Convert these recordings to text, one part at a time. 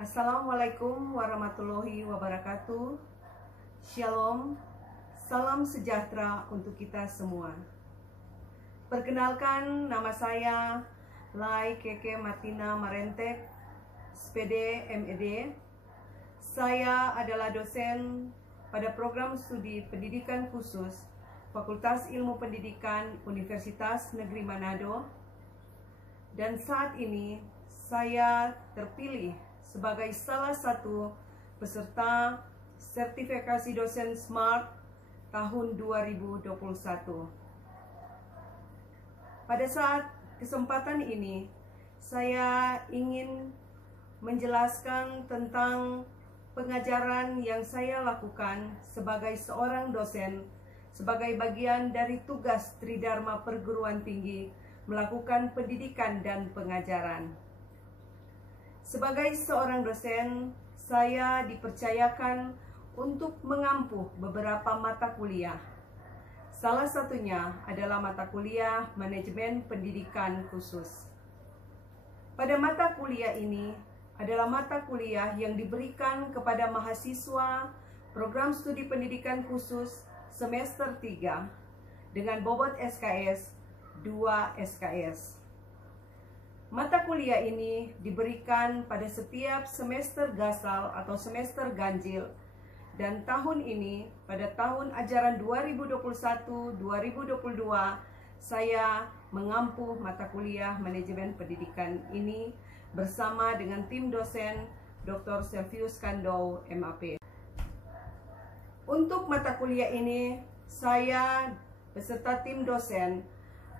Assalamualaikum warahmatullahi wabarakatuh. Shalom, salam sejahtera untuk kita semua. Perkenalkan, nama saya Lai Keke Martina Marentek, SPD MED. Saya adalah dosen pada program studi pendidikan khusus Fakultas Ilmu Pendidikan Universitas Negeri Manado. Dan saat ini saya terpilih sebagai salah satu peserta sertifikasi dosen SMART tahun 2021. Pada saat kesempatan ini, saya ingin menjelaskan tentang pengajaran yang saya lakukan sebagai seorang dosen, sebagai bagian dari tugas Tridharma Perguruan Tinggi melakukan pendidikan dan pengajaran. Sebagai seorang dosen, saya dipercayakan untuk mengampu beberapa mata kuliah. Salah satunya adalah mata kuliah Manajemen Pendidikan Khusus. Pada mata kuliah ini adalah mata kuliah yang diberikan kepada mahasiswa program studi pendidikan khusus semester 3 dengan bobot SKS 2 SKS. Mata kuliah ini diberikan pada setiap semester gasal atau semester ganjil, dan tahun ini pada tahun ajaran 2021-2022 saya mengampu mata kuliah Manajemen Pendidikan ini bersama dengan tim dosen Dr. Selvius Kando MAP. Untuk mata kuliah ini saya beserta tim dosen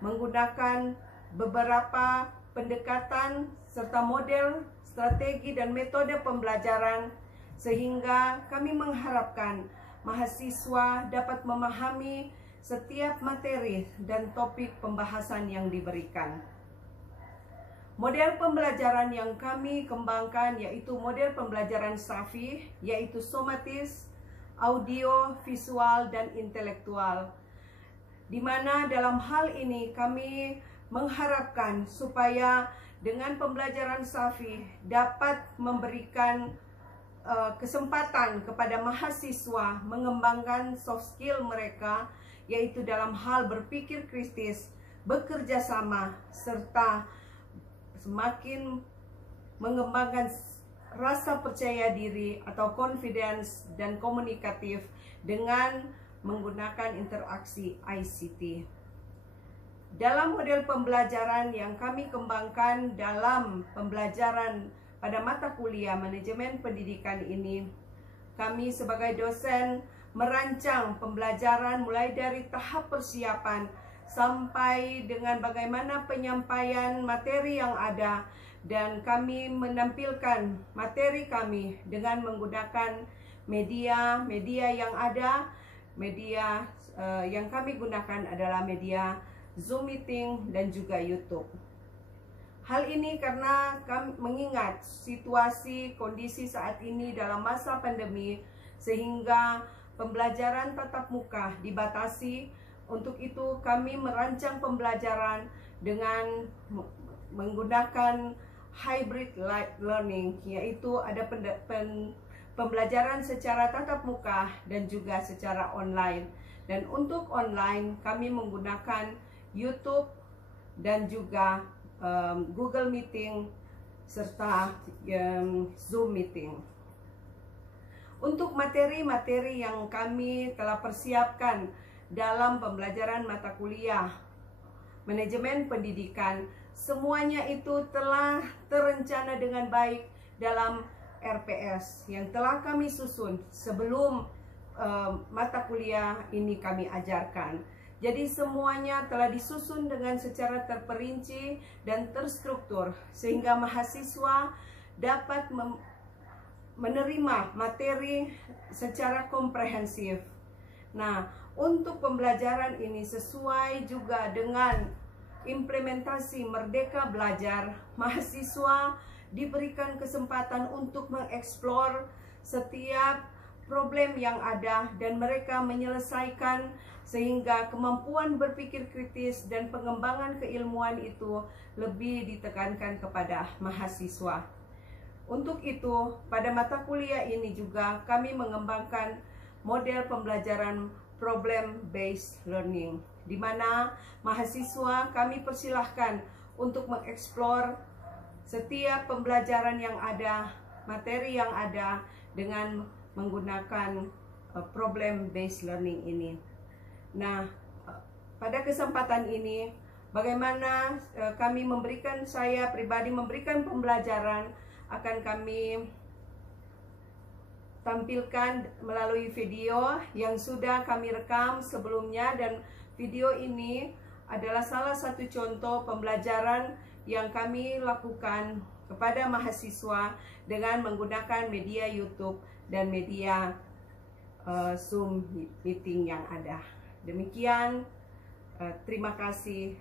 menggunakan beberapa pendekatan serta model, strategi dan metode pembelajaran sehingga kami mengharapkan mahasiswa dapat memahami setiap materi dan topik pembahasan yang diberikan. Model pembelajaran yang kami kembangkan yaitu model pembelajaran SAFI, yaitu somatis, audio, visual, dan intelektual. Di mana dalam hal ini kami mengharapkan supaya dengan pembelajaran SAFI dapat memberikan kesempatan kepada mahasiswa mengembangkan soft skill mereka, yaitu dalam hal berpikir kritis, bekerja sama, serta semakin mengembangkan rasa percaya diri atau confidence dan komunikatif dengan menggunakan interaksi ICT. Dalam model pembelajaran yang kami kembangkan dalam pembelajaran pada mata kuliah Manajemen Pendidikan ini, kami sebagai dosen merancang pembelajaran mulai dari tahap persiapan sampai dengan bagaimana penyampaian materi yang ada, dan kami menampilkan materi kami dengan menggunakan media yang ada. Media yang kami gunakan adalah media Zoom Meeting dan juga YouTube. Hal ini karena kami mengingat situasi kondisi saat ini dalam masa pandemi, sehingga pembelajaran tatap muka dibatasi. Untuk itu kami merancang pembelajaran dengan menggunakan hybrid learning, yaitu ada pembelajaran secara tatap muka dan juga secara online. Dan untuk online kami menggunakan YouTube dan juga Google Meeting serta Zoom Meeting. Untuk materi-materi yang kami telah persiapkan dalam pembelajaran mata kuliah Manajemen Pendidikan, semuanya itu telah terencana dengan baik dalam RPS yang telah kami susun sebelum mata kuliah ini kami ajarkan. Jadi semuanya telah disusun dengan secara terperinci dan terstruktur sehingga mahasiswa dapat menerima materi secara komprehensif. Nah, untuk pembelajaran ini sesuai juga dengan implementasi Merdeka Belajar, mahasiswa diberikan kesempatan untuk mengeksplor setiap problem yang ada dan mereka menyelesaikan, sehingga kemampuan berpikir kritis dan pengembangan keilmuan itu lebih ditekankan kepada mahasiswa. Untuk itu, pada mata kuliah ini juga kami mengembangkan model pembelajaran problem-based learning, di mana mahasiswa kami persilahkan untuk mengeksplor setiap pembelajaran yang ada, materi yang ada dengan menggunakan problem-based learning ini. Nah, pada kesempatan ini, bagaimana saya pribadi memberikan pembelajaran akan kami tampilkan melalui video yang sudah kami rekam sebelumnya, dan video ini adalah salah satu contoh pembelajaran yang kami lakukan kepada mahasiswa dengan menggunakan media YouTube dan media Zoom meeting yang ada. Demikian, terima kasih.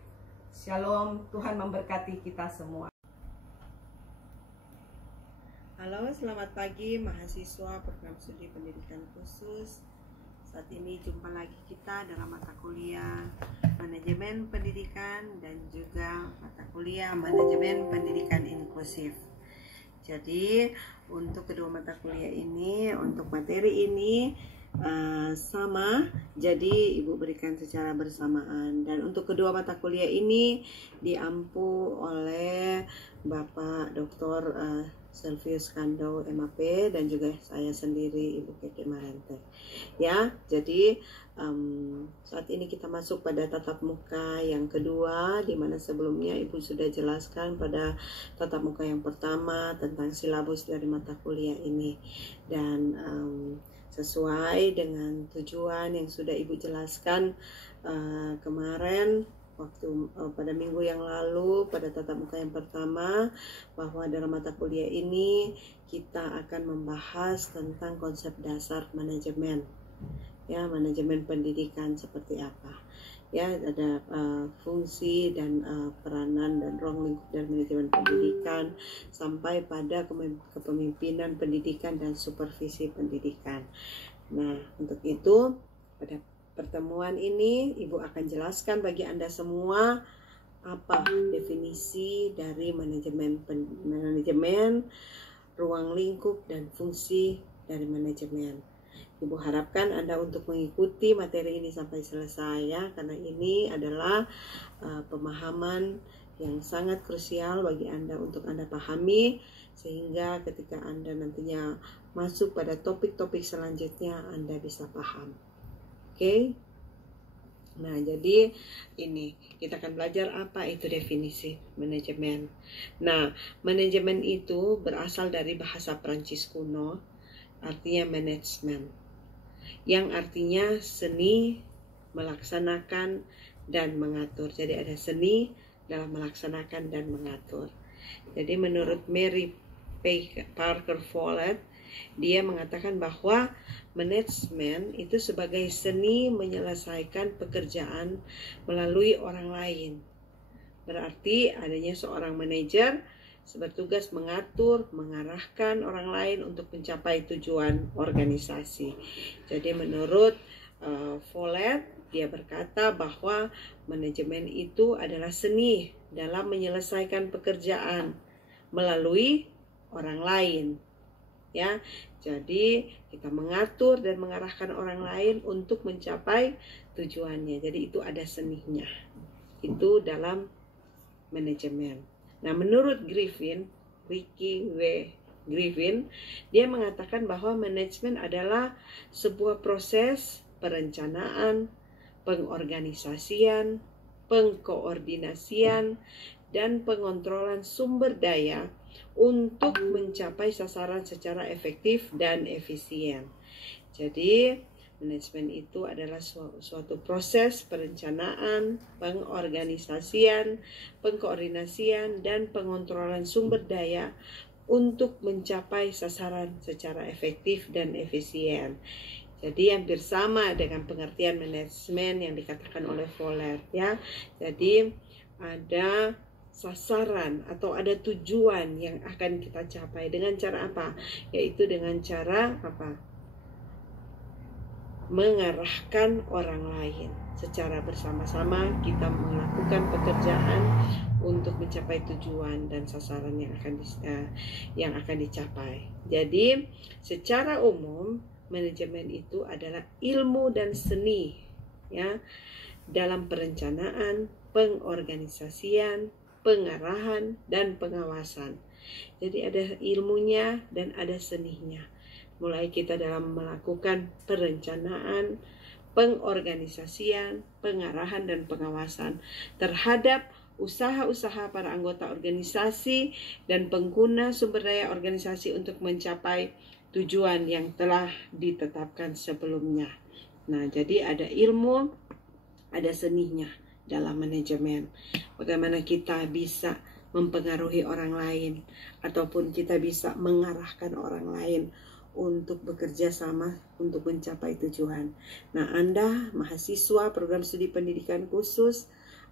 Shalom, Tuhan memberkati kita semua. Halo, selamat pagi mahasiswa program studi pendidikan khusus. Saat ini jumpa lagi kita dalam mata kuliah manajemen pendidikan dan juga mata kuliah manajemen pendidikan inklusif. Jadi untuk kedua mata kuliah ini, untuk materi ini sama, jadi Ibu berikan secara bersamaan. Dan untuk kedua mata kuliah ini diampu oleh Bapak Dr. Selvius Kandau MAP dan juga saya sendiri Ibu Keke Marente. Ya, jadi saat ini kita masuk pada tatap muka yang kedua, di mana sebelumnya Ibu sudah jelaskan pada tatap muka yang pertama tentang silabus dari mata kuliah ini, dan sesuai dengan tujuan yang sudah Ibu jelaskan kemarin waktu pada minggu yang lalu pada tatap muka yang pertama, bahwa dalam mata kuliah ini kita akan membahas tentang konsep dasar manajemen, ya, manajemen pendidikan seperti apa, ya, ada fungsi dan peranan dan ruang lingkup dari manajemen pendidikan sampai pada kepemimpinan pendidikan dan supervisi pendidikan. Nah, untuk itu pada pertemuan ini Ibu akan jelaskan bagi Anda semua apa definisi dari manajemen, ruang lingkup dan fungsi dari manajemen. Ibu harapkan Anda untuk mengikuti materi ini sampai selesai, ya, karena ini adalah pemahaman yang sangat krusial bagi Anda untuk Anda pahami, sehingga ketika Anda nantinya masuk pada topik-topik selanjutnya Anda bisa paham. Oke. Nah, jadi ini kita akan belajar apa itu definisi manajemen. Nah, manajemen itu berasal dari bahasa Prancis kuno, artinya manajemen, yang artinya seni melaksanakan dan mengatur. Jadi ada seni dalam melaksanakan dan mengatur. Jadi menurut Mary Parker Follett, dia mengatakan bahwa manajemen itu sebagai seni menyelesaikan pekerjaan melalui orang lain. Berarti adanya seorang manajer bertugas mengatur, mengarahkan orang lain untuk mencapai tujuan organisasi. Jadi menurut Follett, dia berkata bahwa manajemen itu adalah seni dalam menyelesaikan pekerjaan melalui orang lain. Ya, jadi kita mengatur dan mengarahkan orang lain untuk mencapai tujuannya. Jadi itu ada seninya. Itu dalam manajemen. Nah, menurut Griffin, Ricky W. Griffin, dia mengatakan bahwa manajemen adalah sebuah proses perencanaan, pengorganisasian, pengkoordinasian, dan pengontrolan sumber daya untuk mencapai sasaran secara efektif dan efisien. Jadi, manajemen itu adalah suatu proses perencanaan, pengorganisasian, pengkoordinasian, dan pengontrolan sumber daya untuk mencapai sasaran secara efektif dan efisien. Jadi hampir sama dengan pengertian manajemen yang dikatakan oleh Follett, ya. Jadi ada sasaran atau ada tujuan yang akan kita capai dengan cara apa? Yaitu dengan cara apa? Mengarahkan orang lain. Secara bersama-sama kita melakukan pekerjaan untuk mencapai tujuan dan sasaran yang akan dicapai. Jadi, secara umum manajemen itu adalah ilmu dan seni, ya, dalam perencanaan, pengorganisasian, pengarahan, dan pengawasan. Jadi ada ilmunya dan ada seninya. Mulai kita dalam melakukan perencanaan, pengorganisasian, pengarahan, dan pengawasan terhadap usaha-usaha para anggota organisasi dan pengguna sumber daya organisasi untuk mencapai tujuan yang telah ditetapkan sebelumnya. Nah, jadi ada ilmu, ada seninya dalam manajemen. Bagaimana kita bisa mempengaruhi orang lain, ataupun kita bisa mengarahkan orang lain untuk bekerja sama untuk mencapai tujuan. Nah, Anda mahasiswa program studi pendidikan khusus,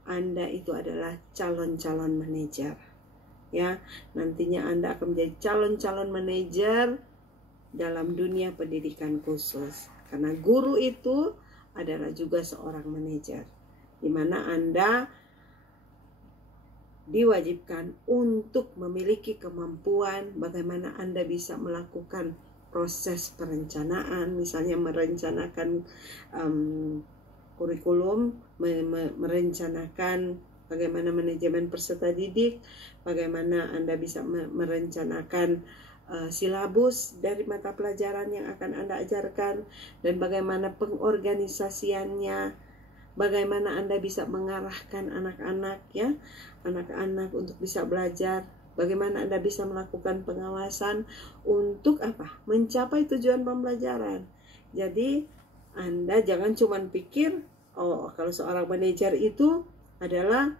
Anda itu adalah calon-calon manajer. Ya, nantinya Anda akan menjadi calon-calon manajer dalam dunia pendidikan khusus. Karena guru itu adalah juga seorang manajer, di mana Anda diwajibkan untuk memiliki kemampuan bagaimana Anda bisa melakukan proses perencanaan, misalnya merencanakan kurikulum, merencanakan bagaimana manajemen peserta didik, bagaimana Anda bisa merencanakan silabus dari mata pelajaran yang akan Anda ajarkan, dan bagaimana pengorganisasiannya, bagaimana Anda bisa mengarahkan anak-anak, ya, anak-anak untuk bisa belajar. Bagaimana Anda bisa melakukan pengawasan untuk apa? Mencapai tujuan pembelajaran. Jadi Anda jangan cuma pikir, oh kalau seorang manajer itu adalah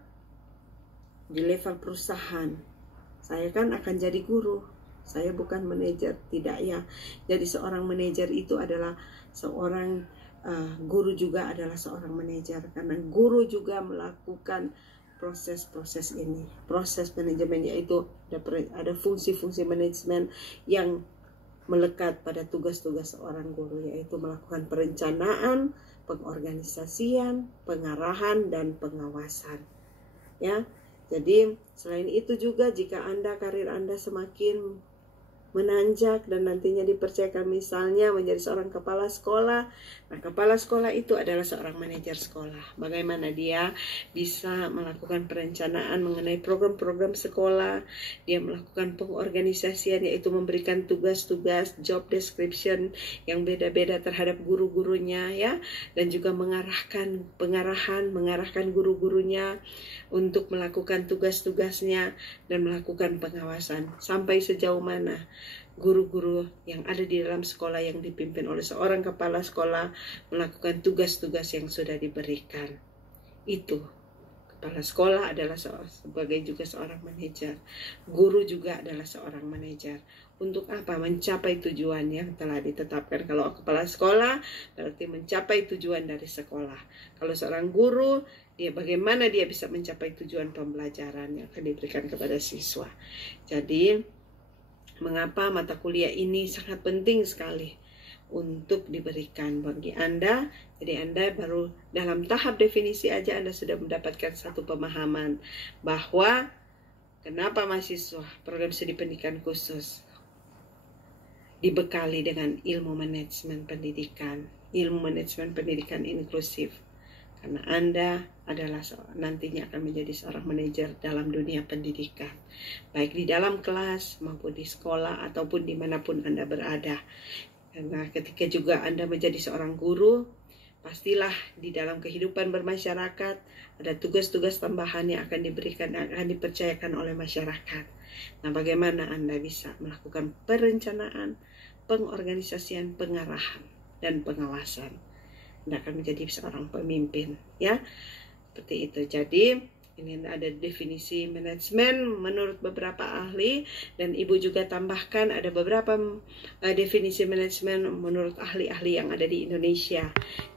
di level perusahaan. Saya kan akan jadi guru. Saya bukan manajer, tidak ya. Jadi seorang manajer itu adalah seorang guru juga adalah seorang manajer, karena guru juga melakukan proses-proses ini, proses manajemen, yaitu ada fungsi-fungsi manajemen yang melekat pada tugas-tugas seorang guru, yaitu melakukan perencanaan, pengorganisasian, pengarahan, dan pengawasan. Ya, jadi selain itu juga jika karir Anda semakin menanjak dan nantinya dipercayakan misalnya menjadi seorang kepala sekolah. Nah, kepala sekolah itu adalah seorang manajer sekolah. Bagaimana dia bisa melakukan perencanaan mengenai program-program sekolah, dia melakukan pengorganisasian, yaitu memberikan tugas-tugas, job description yang beda-beda terhadap guru-gurunya, ya, dan juga mengarahkan guru-gurunya untuk melakukan tugas-tugasnya dan melakukan pengawasan sampai sejauh mana guru-guru yang ada di dalam sekolah yang dipimpin oleh seorang kepala sekolah melakukan tugas-tugas yang sudah diberikan. Itu kepala sekolah adalah sebagai juga seorang manajer. Guru juga adalah seorang manajer. Untuk apa? Mencapai tujuan yang telah ditetapkan. Kalau kepala sekolah berarti mencapai tujuan dari sekolah. Kalau seorang guru, dia bagaimana dia bisa mencapai tujuan pembelajaran yang akan diberikan kepada siswa. Jadi mengapa mata kuliah ini sangat penting sekali untuk diberikan bagi Anda. Jadi Anda baru dalam tahap definisi aja Anda sudah mendapatkan satu pemahaman bahwa kenapa mahasiswa program studi pendidikan khusus dibekali dengan ilmu manajemen pendidikan inklusif. Karena Anda adalah nantinya akan menjadi seorang manajer dalam dunia pendidikan, baik di dalam kelas maupun di sekolah ataupun dimanapun Anda berada. Karena ketika juga Anda menjadi seorang guru, pastilah di dalam kehidupan bermasyarakat ada tugas-tugas tambahan yang akan diberikan, akan dipercayakan oleh masyarakat. Nah, bagaimana Anda bisa melakukan perencanaan, pengorganisasian, pengarahan, dan pengawasan. Anda akan menjadi seorang pemimpin, ya, seperti itu. Jadi ini ada definisi manajemen menurut beberapa ahli, dan Ibu juga tambahkan ada beberapa definisi manajemen menurut ahli-ahli yang ada di Indonesia.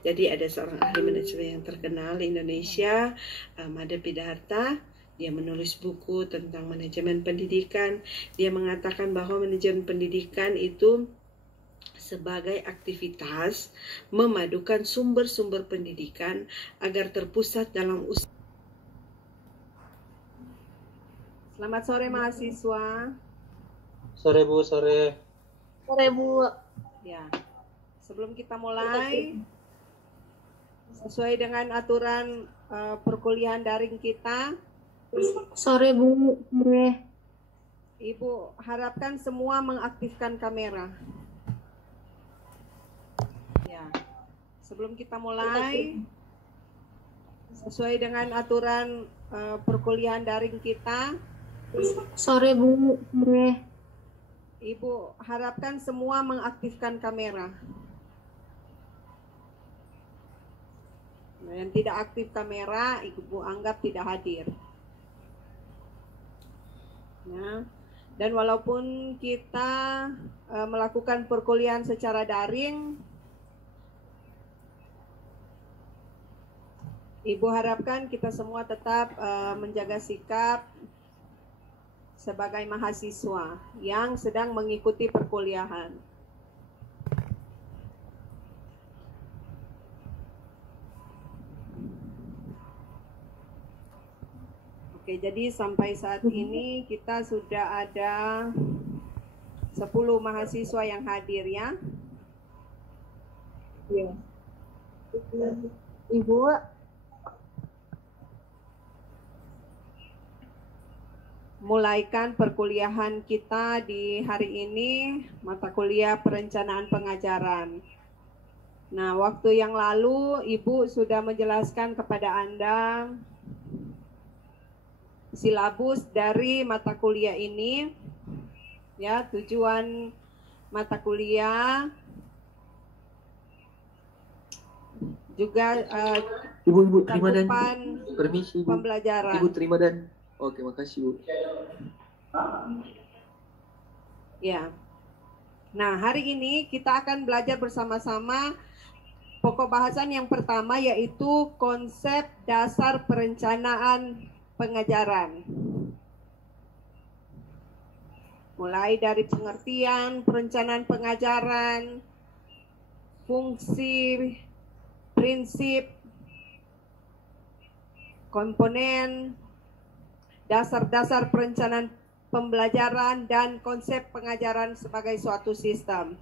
Jadi ada seorang ahli manajemen yang terkenal di Indonesia, Made Pidarta. Dia menulis buku tentang manajemen pendidikan. Dia mengatakan bahwa manajemen pendidikan itu sebagai aktivitas memadukan sumber-sumber pendidikan agar terpusat dalam usaha Selamat sore mahasiswa. Sore Bu, sore. Sore Bu. Ya, sebelum kita mulai, sesuai dengan aturan perkuliahan daring kita, Sore Bu. Sore. Ibu harapkan semua mengaktifkan kamera. Ya, sebelum kita mulai, sesuai dengan aturan perkuliahan daring kita, Sore Bu. Sore. Ibu harapkan semua mengaktifkan kamera. Nah, yang tidak aktif kamera, Ibu anggap tidak hadir. Nah, dan walaupun kita melakukan perkuliahan secara daring, Ibu harapkan kita semua tetap menjaga sikap sebagai mahasiswa yang sedang mengikuti perkuliahan. Oke, jadi sampai saat ini kita sudah ada 10 mahasiswa yang hadir ya. Iya. Ibu. Mulaikan perkuliahan kita di hari ini, mata kuliah perencanaan pengajaran. Nah, waktu yang lalu Ibu sudah menjelaskan kepada Anda silabus dari mata kuliah ini, ya, tujuan mata kuliah, juga Ibu terima dan cakupan permisi Bu. pembelajaran. Ibu terima dan oke, makasih Bu. Ya. Nah, hari ini kita akan belajar bersama-sama pokok bahasan yang pertama, yaitu konsep dasar perencanaan pengajaran. Mulai dari pengertian perencanaan pengajaran, fungsi, prinsip, komponen, dasar-dasar perencanaan pembelajaran, dan konsep pengajaran sebagai suatu sistem.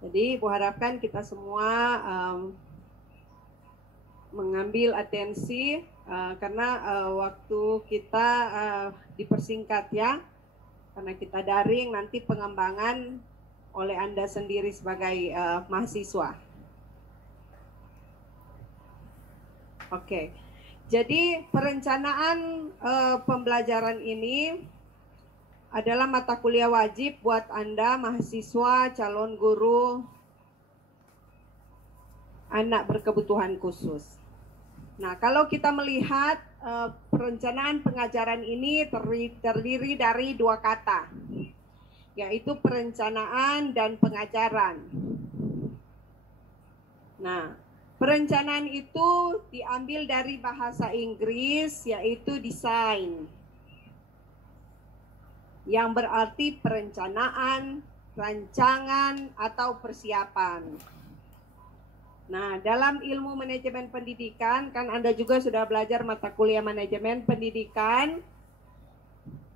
Jadi, Ibu harapkan kita semua mengambil atensi karena waktu kita dipersingkat ya, karena kita daring, nanti pengembangan oleh Anda sendiri sebagai mahasiswa. Oke. Jadi perencanaan pembelajaran ini adalah mata kuliah wajib buat Anda mahasiswa, calon guru, anak berkebutuhan khusus. Nah, kalau kita melihat perencanaan pengajaran ini terdiri dari dua kata, yaitu perencanaan dan pengajaran. Nah, perencanaan itu diambil dari bahasa Inggris, yaitu design, yang berarti perencanaan, rancangan, atau persiapan. Nah, dalam ilmu manajemen pendidikan, kan Anda juga sudah belajar mata kuliah manajemen pendidikan.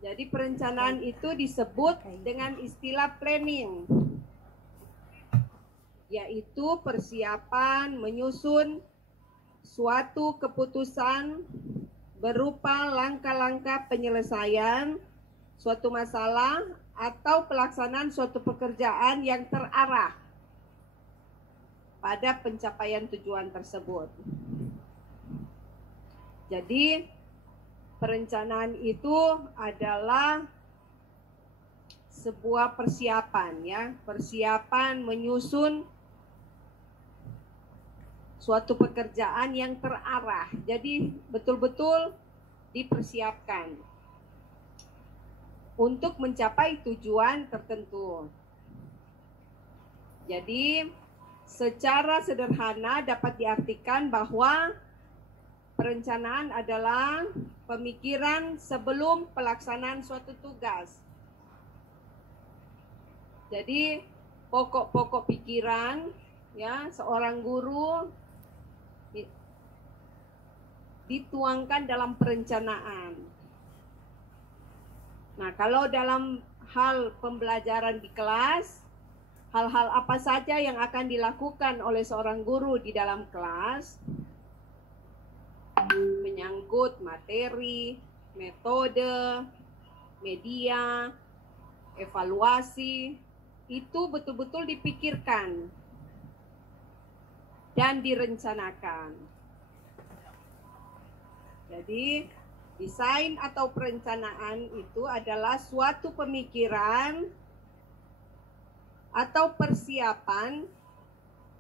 Jadi perencanaan itu disebut dengan istilah planning, yaitu persiapan menyusun suatu keputusan berupa langkah-langkah penyelesaian suatu masalah atau pelaksanaan suatu pekerjaan yang terarah pada pencapaian tujuan tersebut. Jadi, perencanaan itu adalah sebuah persiapan ya, persiapan menyusun suatu pekerjaan yang terarah. Jadi betul-betul dipersiapkan untuk mencapai tujuan tertentu. Jadi secara sederhana dapat diartikan bahwa perencanaan adalah pemikiran sebelum pelaksanaan suatu tugas. Jadi pokok-pokok pikiran ya seorang guru dituangkan dalam perencanaan. Nah, kalau dalam hal pembelajaran di kelas, hal-hal apa saja yang akan dilakukan oleh seorang guru di dalam kelas, menyangkut materi, metode, media, evaluasi, itu betul-betul dipikirkan dan direncanakan. Jadi, desain atau perencanaan itu adalah suatu pemikiran atau persiapan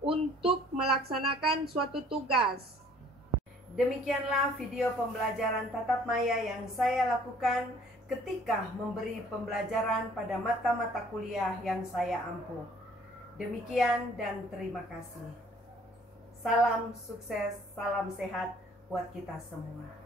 untuk melaksanakan suatu tugas. Demikianlah video pembelajaran tatap maya yang saya lakukan ketika memberi pembelajaran pada mata-mata kuliah yang saya ampuh. Demikian dan terima kasih. Salam sukses, salam sehat buat kita semua.